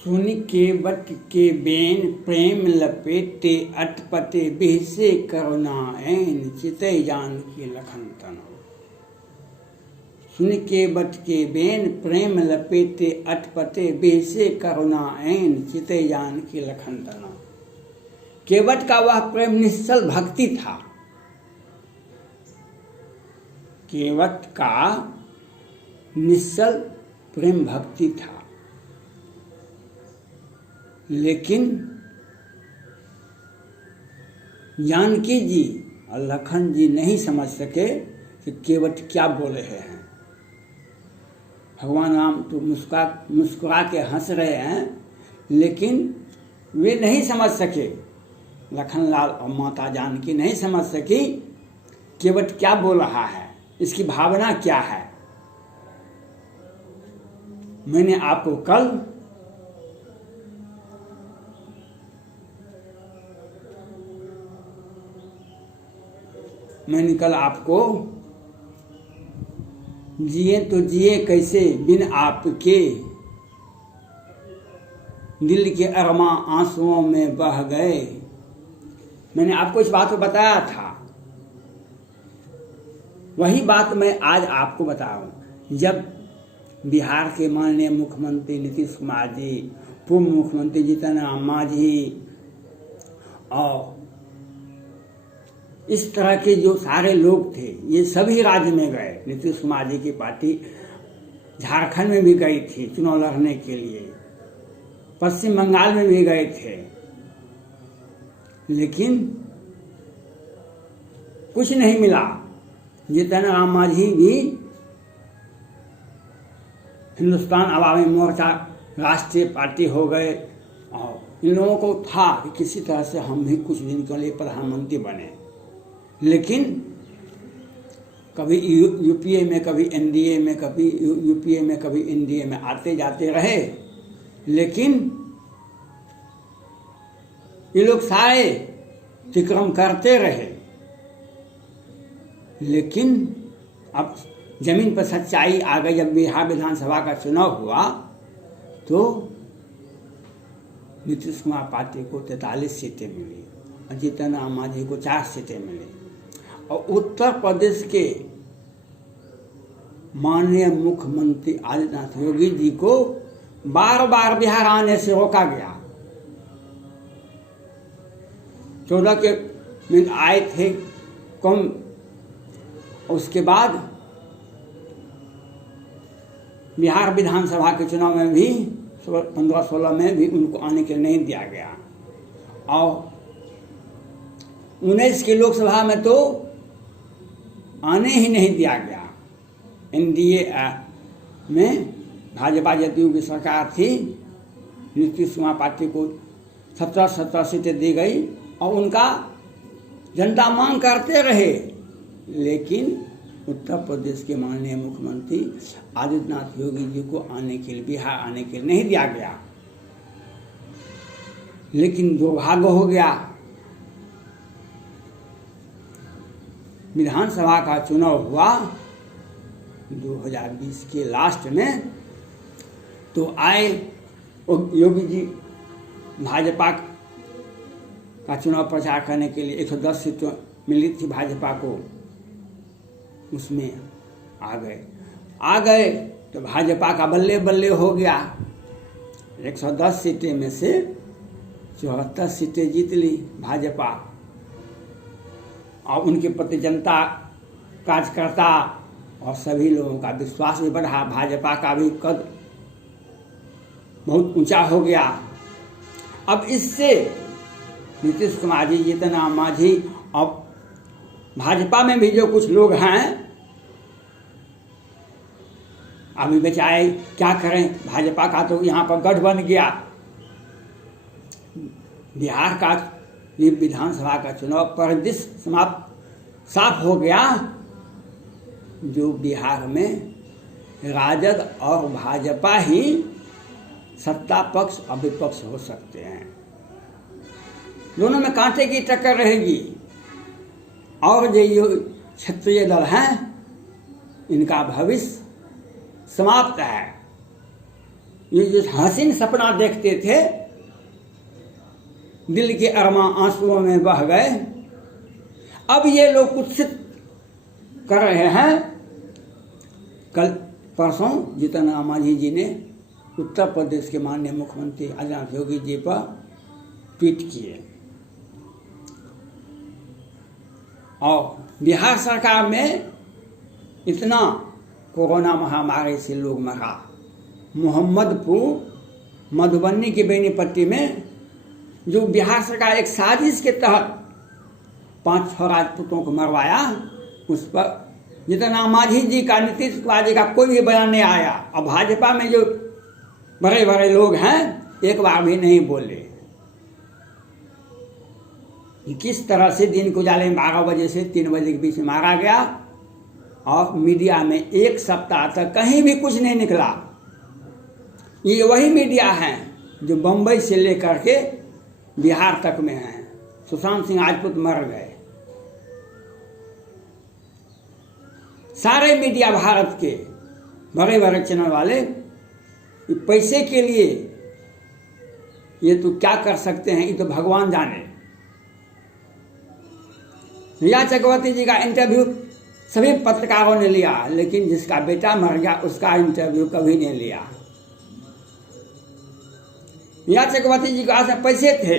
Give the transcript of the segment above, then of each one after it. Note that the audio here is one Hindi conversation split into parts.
सुन केवट के बेन प्रेम लपेटे अटपटे बिहसे करुणा ऐन चितै जानकी लखन तना। सुन केवट के बेन प्रेम लपेटे अटपटे बिहसे करुणा ऐन चितै जानकी लखन तना। केवट का वह प्रेम निश्चल भक्ति था। केवट का निश्चल प्रेम भक्ति था, लेकिन जानकी जी और लखन जी नहीं समझ सके कि केवट क्या बोल रहे हैं। भगवान राम तो मुस्कुरा के हंस रहे हैं, लेकिन वे नहीं समझ सके। लखनलाल और माता जानकी नहीं समझ सकी केवट क्या बोल रहा है, इसकी भावना क्या है। मैंने आपको कल आपको जिए तो जिए कैसे बिन आपके, दिल के अरमा आंसुओं में बह गए। मैंने आपको इस बात को बताया था, वही बात मैं आज आपको बता रहा हूं। जब बिहार के माननीय मुख्यमंत्री नीतीश कुमार जी, पूर्व मुख्यमंत्री जीतन राम मांझी और इस तरह के जो सारे लोग थे, ये सभी राज्य में गए। नीतीश कुमार जी की पार्टी झारखंड में भी गई थी चुनाव लड़ने के लिए, पश्चिम बंगाल में भी गए थे, लेकिन कुछ नहीं मिला। जीतन राम मांझी भी हिंदुस्तान अवामी मोर्चा राष्ट्रीय पार्टी हो गए, और इन लोगों को था कि किसी तरह से हम भी कुछ दिन के लिए प्रधानमंत्री बने, लेकिन कभी यूपीए में, कभी एनडीए में, कभी यूपीए में, कभी एनडीए में आते जाते रहे। लेकिन ये लोग सारे तिक्रम करते रहे, लेकिन अब जमीन पर सच्चाई आ गई। जब बिहार विधानसभा का चुनाव हुआ तो नीतीश कुमार पार्टी को 43 सीटें मिली और जीतन राम मांझी को 4 सीटें मिली। और उत्तर प्रदेश के माननीय मुख्यमंत्री आदित्यनाथ योगी जी को बार बार बिहार आने से रोका गया। 14 के में आए थे कम, उसके बाद बिहार विधानसभा के चुनाव में भी 15-16 में भी उनको आने के लिए नहीं दिया गया, और 19 की लोकसभा में तो आने ही नहीं दिया गया। एनडीए में भाजपा जदयू की सरकार थी, नीतीश कुमार पार्टी को 17 सीटें दी गई और उनका जनता मांग करते रहे, लेकिन उत्तर प्रदेश के माननीय मुख्यमंत्री आदित्यनाथ योगी जी को आने के लिए, बिहार आने के लिए नहीं दिया गया। लेकिन दुर्भाग्य हो गया, विधानसभा का चुनाव हुआ 2020 के लास्ट में, तो आए योगी जी भाजपा का चुनाव प्रचार करने के लिए। 110 सीटें मिली थी भाजपा को, उसमें आ गए तो भाजपा का बल्ले बल्ले हो गया। 110 सीटें में से 74 सीटें जीत ली भाजपा, और उनके प्रति जनता, कार्यकर्ता और सभी लोगों का विश्वास भी बढ़ा। भाजपा का भी कद बहुत ऊंचा हो गया। अब इससे नीतीश कुमार जी, जीतन राम मांझी और भाजपा में भी जो कुछ लोग हैं, अभी बेचारे क्या करें, भाजपा का तो यहाँ पर गढ़ बन गया। बिहार का ये विधानसभा का चुनाव परिदृश्य समाप्त साफ हो गया। जो बिहार में राजद और भाजपा ही सत्ता पक्ष और विपक्ष हो सकते हैं, दोनों में कांटे की टक्कर रहेगी। और जो क्षेत्रीय दल हैं, इनका भविष्य समाप्त है। ये जो हसीन सपना देखते थे, दिल के अरमां आंसुओं में बह गए। अब ये लोग कुत्सित कर रहे हैं। कल परसों जीतन राम मांझी जी ने उत्तर प्रदेश के माननीय मुख्यमंत्री आदित्यनाथ योगी जी पर ट्वीट किए, और बिहार सरकार में इतना कोरोना महामारी से लोग मरा। मोहम्मदपुर मधुबनी की बेनीपट्टी में जो बिहार सरकार एक साजिश के तहत 5-6 राजपूतों को मरवाया, उस पर जितना मांझी जी का, नीतीश कुमार जी का कोई भी बयान नहीं आया। और भाजपा में जो बड़े बड़े लोग हैं एक बार भी नहीं बोले। किस तरह से दिन को उजाले में 12 बजे से 3 बजे के बीच में मारा गया, और मीडिया में 1 सप्ताह तक कहीं भी कुछ नहीं निकला। ये वही मीडिया है जो बम्बई से लेकर के बिहार तक में है। सुशांत सिंह राजपूत मर गए। सारे मीडिया भारत के बड़े बड़े चैनल वाले पैसे के लिए ये तो क्या कर सकते हैं, ये तो भगवान जाने। रिया चक्रवर्ती जी का इंटरव्यू सभी पत्रकारों ने लिया, लेकिन जिसका बेटा मर गया उसका इंटरव्यू कभी नहीं लिया। रिया चक्रवर्ती जी के पास पैसे थे,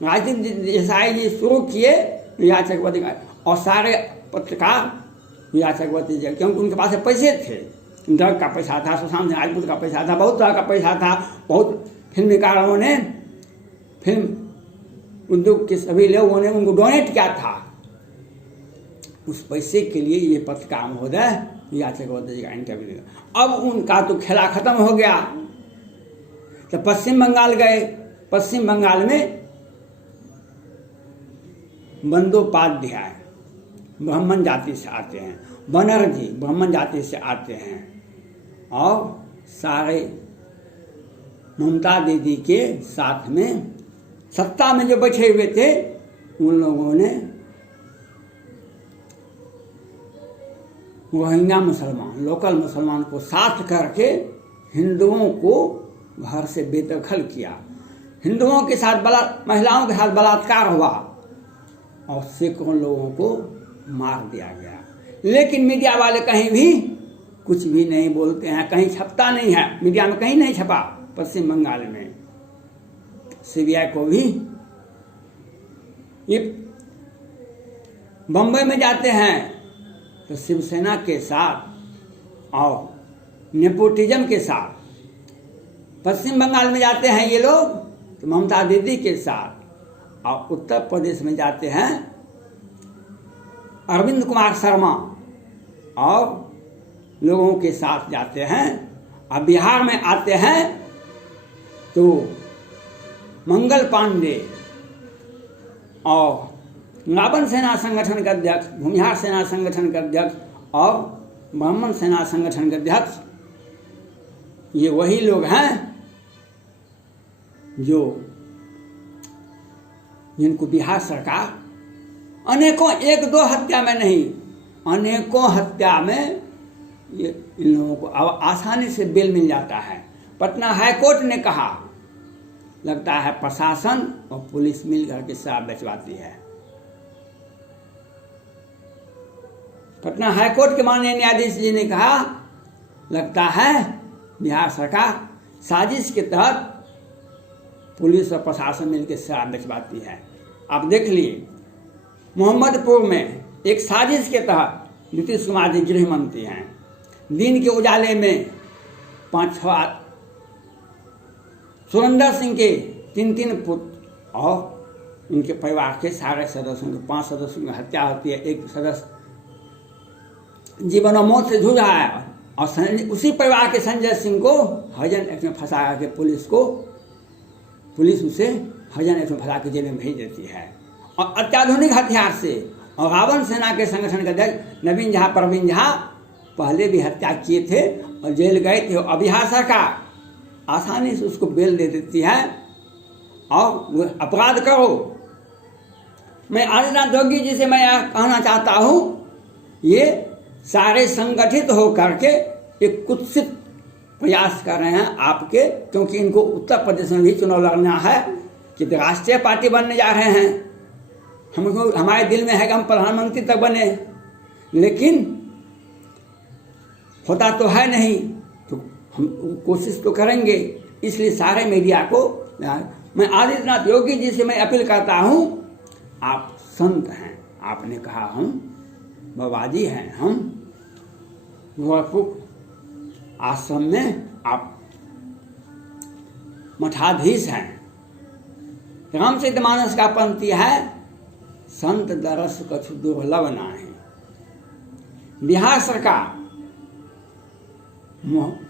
राजदीप देसाई जी शुरू किए रिया चक्रवर्ती का, और सारे पत्रकार रिया चक्रवर्ती जी, क्योंकि उनके पास पैसे थे। ड्रग का पैसा था, सुशांत सिंह राजपूत का पैसा था, बहुत तरह का पैसा था। बहुत फिल्मकारों ने, फिल्म उद्योग के सभी लोगों ने उनको डोनेट किया था। उस पैसे के लिए ये पत्रकार महोदय रिया चक्रवर्ती जी का इंटरव्यू दिया। अब उनका तो खेला खत्म हो गया। तो पश्चिम बंगाल गए। पश्चिम बंगाल में बंदोपाध्याय ब्राह्मण जाति से आते हैं, बनर्जी ब्राह्मण जाति से आते हैं, और सारे ममता दीदी के साथ में सत्ता में जो बैठे हुए थे, उन लोगों ने रोहिंग्या मुसलमान, लोकल मुसलमान को साथ करके हिंदुओं को घर से बेदखल किया। हिंदुओं के साथ महिलाओं के साथ बलात्कार हुआ, और सैकड़ों लोगों को मार दिया गया। लेकिन मीडिया वाले कहीं भी कुछ भी नहीं बोलते हैं, कहीं छपता नहीं है, मीडिया में कहीं नहीं छपा। पश्चिम बंगाल में सीबीआई को भी, ये बम्बई में जाते हैं तो शिवसेना के साथ और नेपोटिज्म के साथ, पश्चिम बंगाल में जाते हैं ये लोग तो ममता दीदी के साथ, और उत्तर प्रदेश में जाते हैं अरविंद कुमार शर्मा और लोगों के साथ जाते हैं। और बिहार में आते हैं तो मंगल पांडे और रावण सेना संगठन के अध्यक्ष, भूमिहार सेना संगठन के अध्यक्ष और ब्राह्मण सेना संगठन के अध्यक्ष, ये वही लोग हैं जो जिनको बिहार सरकार अनेकों, 1-2 हत्या में नहीं, अनेकों हत्या में ये इन लोगों को आसानी से बेल मिल जाता है। पटना हाईकोर्ट ने कहा, लगता है प्रशासन और पुलिस मिलकर के शराब बेचवाती है। पटना हाईकोर्ट के माननीय न्यायाधीश जी ने कहा, लगता है बिहार सरकार साजिश के तहत पुलिस और प्रशासन मिलकर शराब बेचवाती है। आप देख लिए, मोहम्मदपुर में एक साजिश के तहत नीतीश कुमार जी गृह मंत्री हैं। दिन के उजाले में 5-6 सुरेंद्र सिंह के 3 पुत्र और उनके परिवार के सारे सदस्यों के 5 सदस्यों की हत्या होती है। एक सदस्य जीवन और मौत से जूझ रहा है, और उसी परिवार के संजय सिंह को हरिजन एक्ट में फंसा के पुलिस उसे हरिजन एक्ट में फंसा के जेल में भेज देती है, और अत्याधुनिक हथियार से। और रावण सेना के संगठन के अध्यक्ष नवीन झा, प्रवीण झा पहले भी हत्या किए थे और जेल गए थे, और बिहार सरकार आसानी से उसको बेल दे देती है। और वो अपराध करो। मैं आदित्यनाथ योगी जी से मैं कहना चाहता हूँ, ये सारे संगठित होकर के एक कुत्सित प्रयास कर रहे हैं आपके, क्योंकि इनको उत्तर प्रदेश में भी चुनाव लड़ना है कि राष्ट्रीय पार्टी बनने जा रहे हैं। हमको हमारे दिल में है कि हम प्रधानमंत्री तक बने, लेकिन होता तो है नहीं, तो हम कोशिश तो करेंगे। इसलिए सारे मीडिया को मैं आदित्यनाथ योगी जी से मैं अपील करता हूँ, आप संत हैं, आपने कहा हम बाबाजी हैं, हम गोरखपुर आश्रम में आप मठाधीश हैं। रामचरितमानस का पंक्ति है, संत दरस कछु दुर्लभ नाहि। बिहार सरकार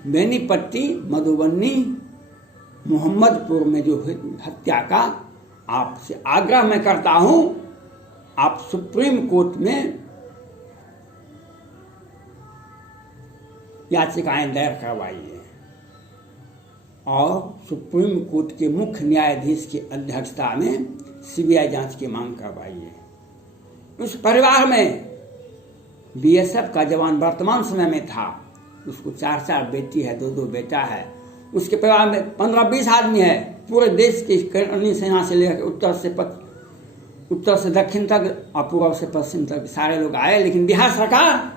बेनीपट्टी, मधुबनी, मोहम्मदपुर में जो हत्या का आपसे आग्रह मैं करता हूं, आप सुप्रीम कोर्ट में याचिकाएं दायर करवाइए और सुप्रीम कोर्ट के मुख्य न्यायाधीश की अध्यक्षता में सीबीआई जांच की मांग करवाइए। उस परिवार में बीएसएफ का जवान वर्तमान समय में था, उसको 4 बेटी है, 2 बेटा है। उसके परिवार में 15-20 आदमी है। पूरे देश की करनी सेना से लेकर उत्तर से दक्षिण तक और पूर्व से पश्चिम तक सारे लोग आए, लेकिन बिहार सरकार,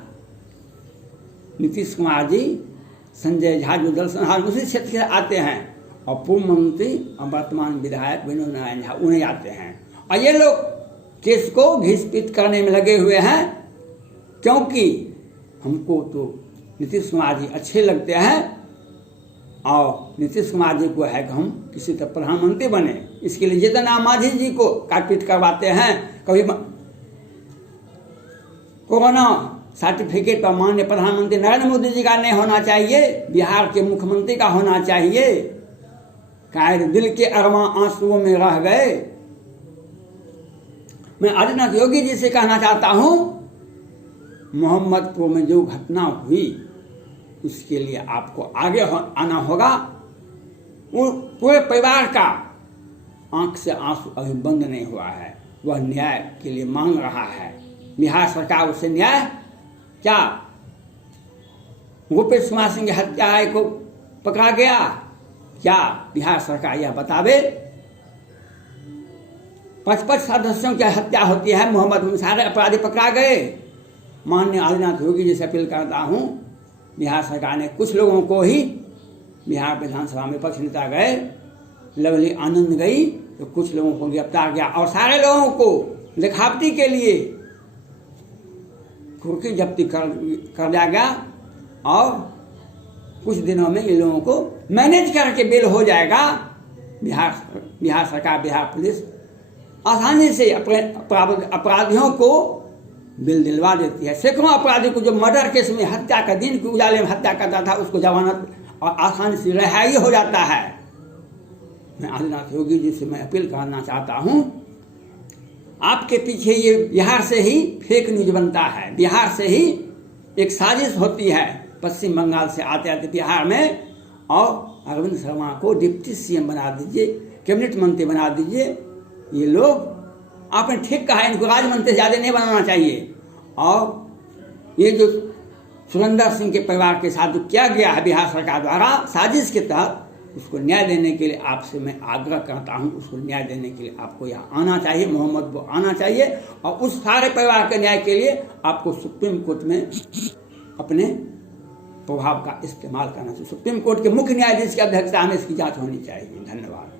नीतीश कुमार जी, संजय झा जो दल संहार उसी क्षेत्र से आते हैं, और पूर्व मंत्री और वर्तमान विधायक विनोद नारायण झा उन्हें आते हैं, और ये लोग केस को घिस-पिट करने में लगे हुए हैं। क्योंकि हमको तो नीतीश कुमार जी अच्छे लगते हैं और नीतीश कुमार जी को है कि हम किसी तरह प्रधानमंत्री बने। इसके लिए जीतन राम मांझी जी को काटपीट करवाते हैं। कभी कोरोना सर्टिफिकेट पर माननीय प्रधानमंत्री नरेंद्र मोदी जी का नहीं होना चाहिए, बिहार के मुख्यमंत्री का होना चाहिए। कायर दिल के अरमां आंसुओं में रह गए। मैं आदित्यनाथ योगी जी से कहना चाहता हूं, मोहम्मदपुर में जो घटना हुई उसके लिए आपको आगे आना होगा। पूरे परिवार का आंख से आंसू अभी बंद नहीं हुआ है, वह न्याय के लिए मांग रहा है। बिहार सरकार उसे न्याय क्या, गोपेश कुमार सिंह की हत्या को पकड़ा गया क्या? बिहार सरकार यह बतावे। 55 सदस्यों की हत्या होती है, मोहम्मद में सारे अपराधी पकड़ा गए। माननीय आदित्यनाथ योगी जी से अपील करता हूँ, बिहार सरकार ने कुछ लोगों को ही, बिहार विधानसभा में विपक्ष नेता गए, लवली आनंद गई, तो कुछ लोगों को गिरफ्तार किया और सारे लोगों को लिखावटी के लिए कुर्की जब्ती कर दिया गया। और कुछ दिनों में ये लोगों को मैनेज करके बेल हो जाएगा। बिहार सरकार, बिहार पुलिस आसानी से अपने अपराधियों को बिल दिलवा देती है। सैकड़ों अपराधी को जो मर्डर केस में हत्या का दिन के उजाले में हत्या करता था, उसको जमानत और आसानी से रिहाई हो जाता है। मैं आदित्यनाथ योगी जी से मैं अपील करना चाहता हूँ, आपके पीछे ये बिहार से ही फेक न्यूज बनता है, बिहार से ही एक साजिश होती है। पश्चिम बंगाल से आते आते बिहार में, और अरविंद शर्मा को डिप्टी सीएम बना दीजिए, कैबिनेट मंत्री बना दीजिए। ये लोग, आपने ठीक कहा, इनको राज्य मंत्री ज़्यादा नहीं बनाना चाहिए। और ये जो सुरेंद्र सिंह के परिवार के साथ जो किया गया है बिहार सरकार द्वारा साजिश के तहत, उसको न्याय देने के लिए आपसे मैं आग्रह करता हूं। उसको न्याय देने के लिए आपको यहाँ आना चाहिए, मोहम्मद को आना चाहिए, और उस सारे परिवार के न्याय के लिए आपको सुप्रीम कोर्ट में अपने प्रभाव का इस्तेमाल करना चाहिए। सुप्रीम कोर्ट के मुख्य न्यायाधीश की अध्यक्षता में इसकी जांच होनी चाहिए। धन्यवाद।